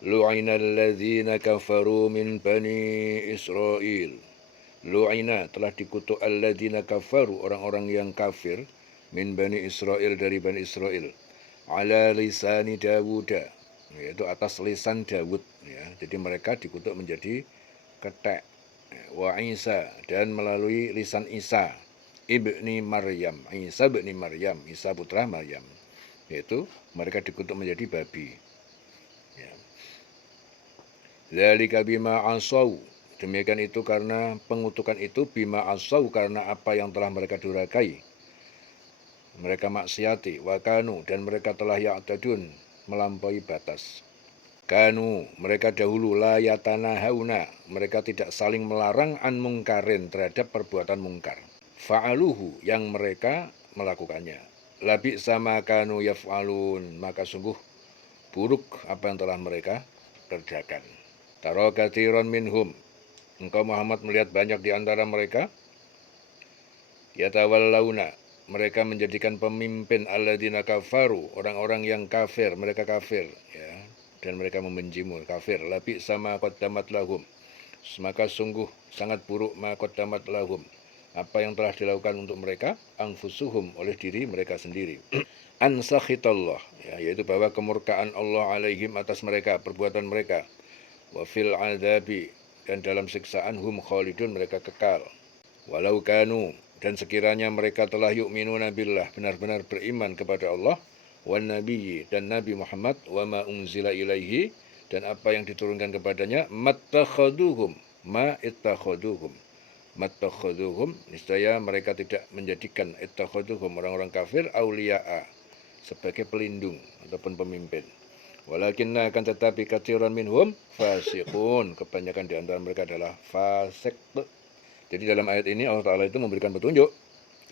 Lu'inal ladzina kafaru min bani Israel. Lu'ina telah dikutuk alladzina kafaru, orang-orang yang kafir, min bani Israel, dari bani Israel, ala lisani Dawud, yaitu atas lisan Dawud, ya. Jadi mereka dikutuk menjadi ketek. Wa Isa, dan melalui lisan Isa ibni Maryam, Isa ibni Maryam, Isa putra Maryam, yaitu mereka dikutuk menjadi babi, ya. Dzalika bima asau, demikian itu karena pengutukan itu, bima asau, karena apa yang telah mereka durhakai, mereka maksiati, wa kanu, dan mereka telah ya'tadun, melampaui batas. Kanu, mereka dahulu, la yatanahawna, mereka tidak saling melarang, an mungkarin, terhadap perbuatan mungkar. Fa'aluhu, yang mereka melakukannya. Labi sama kanu yaf'alun, maka sungguh buruk apa yang telah mereka kerjakan. Taro katsiran minhum, engkau Muhammad melihat banyak di antara mereka, yatawallawna, mereka menjadikan pemimpin alladzina kafaru, orang-orang yang kafir, mereka kafir, ya, dan mereka membencimu, kafir. Labi sama qaddamat lahum, maka sungguh sangat buruk ma qaddamat lahum, apa yang telah dilakukan untuk mereka, anfusuhum, oleh diri mereka sendiri. An sakhitallah, ya, yaitu bahwa kemurkaan Allah alaihim, atas mereka, perbuatan mereka. Wa fil adabi, dan dalam siksaan, hum khalidun, mereka kekal. Walau kanu, dan sekiranya mereka telah yu'minuna billah, benar-benar beriman kepada Allah, wan nabiyyi, dan Nabi Muhammad, wa ma unzila ilaihi, dan apa yang diturunkan kepadanya, mattakhaduhum, ma ittakhaduhum, mattakhaduhum, niscaya mereka tidak menjadikan ittakhaduhum, orang-orang kafir, auliya'a, sebagai pelindung ataupun pemimpin. Walakinna, akan tetapi, katsiran minhum fasiqun, kebanyakan di antara mereka adalah fasik. Jadi dalam ayat ini Allah Ta'ala itu memberikan petunjuk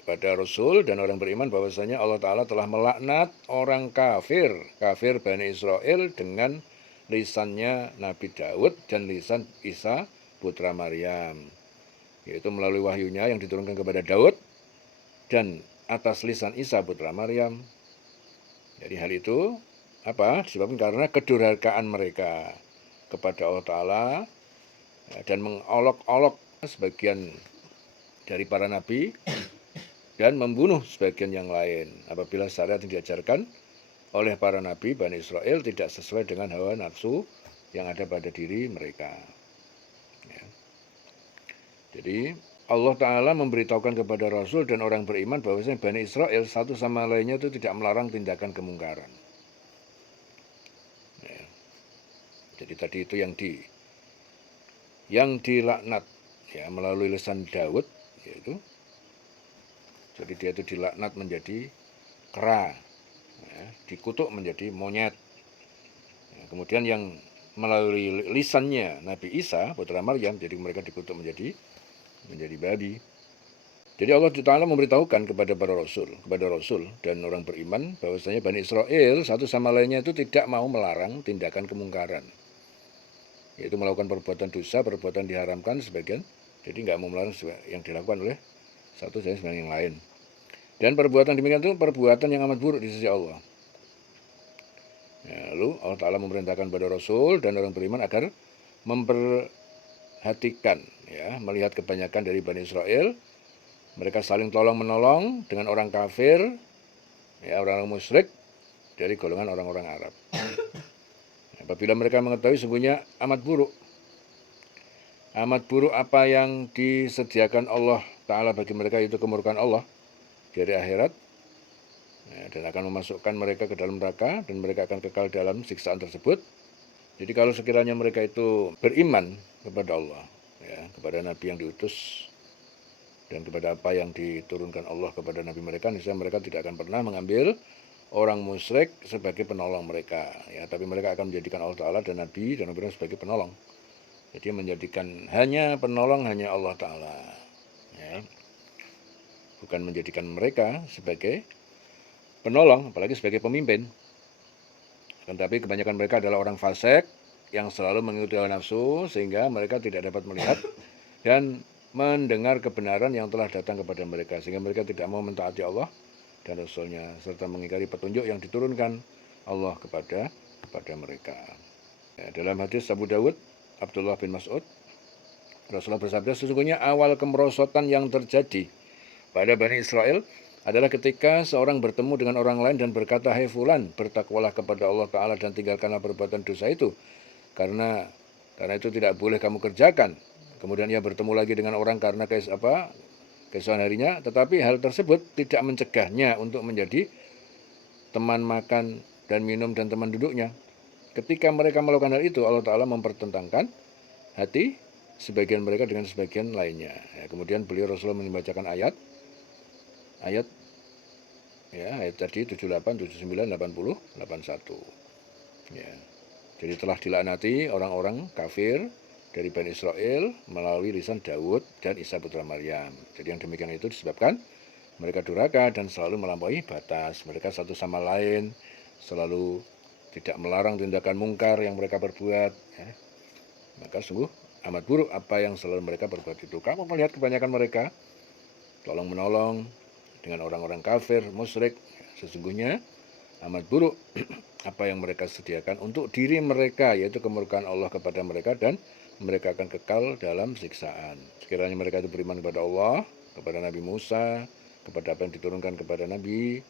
kepada Rasul dan orang beriman bahwasanya Allah Ta'ala telah melaknat orang kafir, kafir Bani Israel, dengan lisannya Nabi Daud dan lisan Isa putra Maryam, yaitu melalui wahyunya yang diturunkan kepada Daud dan atas lisan Isa putra Maryam. Jadi hal itu apa? Disebabkan karena kedurhakaan mereka kepada Allah Ta'ala, dan mengolok-olok sebagian dari para nabi dan membunuh sebagian yang lain apabila syariat yang diajarkan oleh para nabi Bani Israel tidak sesuai dengan hawa nafsu yang ada pada diri mereka, ya. Jadi Allah Ta'ala memberitahukan kepada Rasul dan orang beriman bahwasanya Bani Israel satu sama lainnya itu tidak melarang tindakan kemungkaran, ya. Jadi tadi itu yang dilaknat, ya, melalui lisan Daud, yaitu jadi dia itu dilaknat menjadi kera, ya, dikutuk menjadi monyet. Ya, kemudian yang melalui lisannya Nabi Isa putra Maryam, jadi mereka dikutuk menjadi babi. Jadi Allah Ta'ala memberitahukan kepada Rasul dan orang beriman bahwasanya Bani Israel satu sama lainnya itu tidak mau melarang tindakan kemungkaran, yaitu melakukan perbuatan dosa, perbuatan diharamkan sebagian. Jadi nggak mau melarang yang dilakukan oleh satu dan yang lain. Dan perbuatan demikian itu perbuatan yang amat buruk di sisi Allah. Ya, lalu Allah Ta'ala memerintahkan kepada Rasul dan orang beriman agar memperhatikan, ya, melihat kebanyakan dari Bani Israel, mereka saling tolong-menolong dengan orang kafir, ya, orang-orang musyrik dari golongan orang-orang Arab. Apabila mereka mengetahui sungguhnya amat buruk apa yang disediakan Allah Ta'ala bagi mereka, itu kemurkaan Allah dari akhirat, ya, dan akan memasukkan mereka ke dalam neraka dan mereka akan kekal dalam siksaan tersebut. Jadi kalau sekiranya mereka itu beriman kepada Allah, ya, kepada Nabi yang diutus dan kepada apa yang diturunkan Allah kepada Nabi mereka, niscaya mereka tidak akan pernah mengambil orang musyrik sebagai penolong mereka, ya, tapi mereka akan menjadikan Allah Ta'ala dan Nabi dan Nabi sebagai penolong. Jadi menjadikan penolong hanya Allah Ta'ala, ya, bukan menjadikan mereka sebagai penolong, apalagi sebagai pemimpin. Tetapi kebanyakan mereka adalah orang fasik yang selalu mengikuti hawa nafsu, sehingga mereka tidak dapat melihat dan mendengar kebenaran yang telah datang kepada mereka, sehingga mereka tidak mau mentaati Allah dan Rasulnya, serta mengingkari petunjuk yang diturunkan Allah kepada mereka. Ya, dalam hadis Abu Dawud, Abdullah bin Mas'ud, Rasulullah bersabda, sesungguhnya awal kemerosotan yang terjadi pada Bani Israel adalah ketika seorang bertemu dengan orang lain dan berkata, "Hai fulan, bertakwalah kepada Allah Ta'ala dan tinggalkanlah perbuatan dosa itu. Karena itu tidak boleh kamu kerjakan." Kemudian ia bertemu lagi dengan orang karena keesokan harinya, tetapi hal tersebut tidak mencegahnya untuk menjadi teman makan dan minum dan teman duduknya. Ketika mereka melakukan hal itu, Allah Ta'ala mempertentangkan hati sebagian mereka dengan sebagian lainnya. Ya, kemudian beliau Rasulullah membacakan ayat tadi 78, 79, 80, 81. Ya. Jadi telah dilaknati orang-orang kafir dari Bani Israel melalui lisan Daud dan Isa putra Maryam. Jadi yang demikian itu disebabkan mereka durhaka dan selalu melampaui batas. Mereka satu sama lain selalu tidak melarang tindakan mungkar yang mereka perbuat. Ya. Maka sungguh amat buruk apa yang selalu mereka perbuat itu. Kamu melihat kebanyakan mereka tolong-menolong dengan orang-orang kafir, musyrik. Sesungguhnya amat buruk apa yang mereka sediakan untuk diri mereka, yaitu kemurkaan Allah kepada mereka, dan mereka akan kekal dalam siksaan. Sekiranya mereka itu beriman kepada Allah, kepada Nabi Musa, kepada apa yang diturunkan kepada Nabi,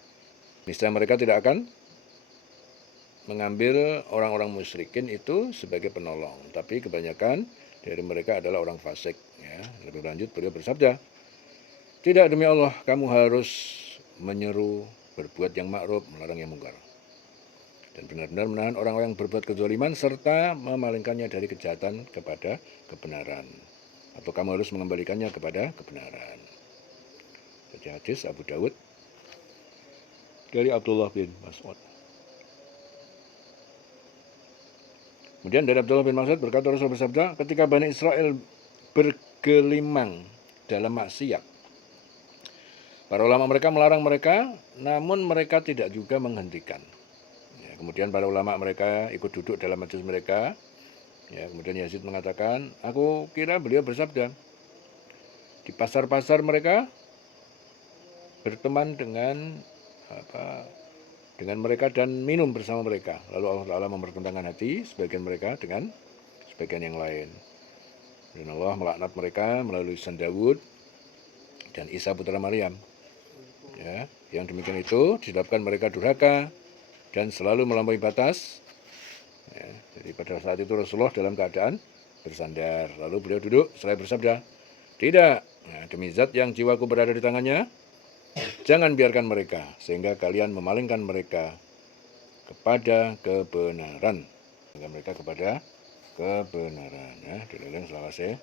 niscaya mereka tidak akan mengambil orang-orang musyrikin itu sebagai penolong. Tapi kebanyakan dari mereka adalah orang fasik. Ya. Lebih lanjut beliau bersabda, tidak, demi Allah, kamu harus menyeru berbuat yang ma'ruf, melarang yang mungkar. Dan benar-benar menahan orang-orang yang berbuat kezaliman serta memalingkannya dari kejahatan kepada kebenaran. Atau kamu harus mengembalikannya kepada kebenaran. Jadi hadis Abu Dawud dari Abdullah bin Mas'ud. Kemudian dari Abdullah bin Mas'ud berkata, Rasul bersabda, ketika Bani Israel bergelimang dalam maksiat, para ulama mereka melarang mereka, namun mereka tidak juga menghentikan. Ya, kemudian para ulama mereka ikut duduk dalam majelis mereka. Ya, kemudian Yazid mengatakan, aku kira beliau bersabda, di pasar-pasar mereka berteman dengan mereka dan minum bersama mereka. Lalu Allah Ta'ala mempertentangkan hati sebagian mereka dengan sebagian yang lain. Dan Allah melaknat mereka melalui lisan Daud dan Isa putra Maryam. Ya, yang demikian itu disebabkan mereka durhaka dan selalu melampaui batas. Ya, jadi pada saat itu Rasulullah dalam keadaan bersandar. Lalu beliau duduk, seraya bersabda, tidak, nah, demi zat yang jiwaku berada di tangannya, jangan biarkan mereka, sehingga kalian memalingkan mereka kepada kebenaran. Sehingga mereka kepada kebenaran. Ya, dililing selawase.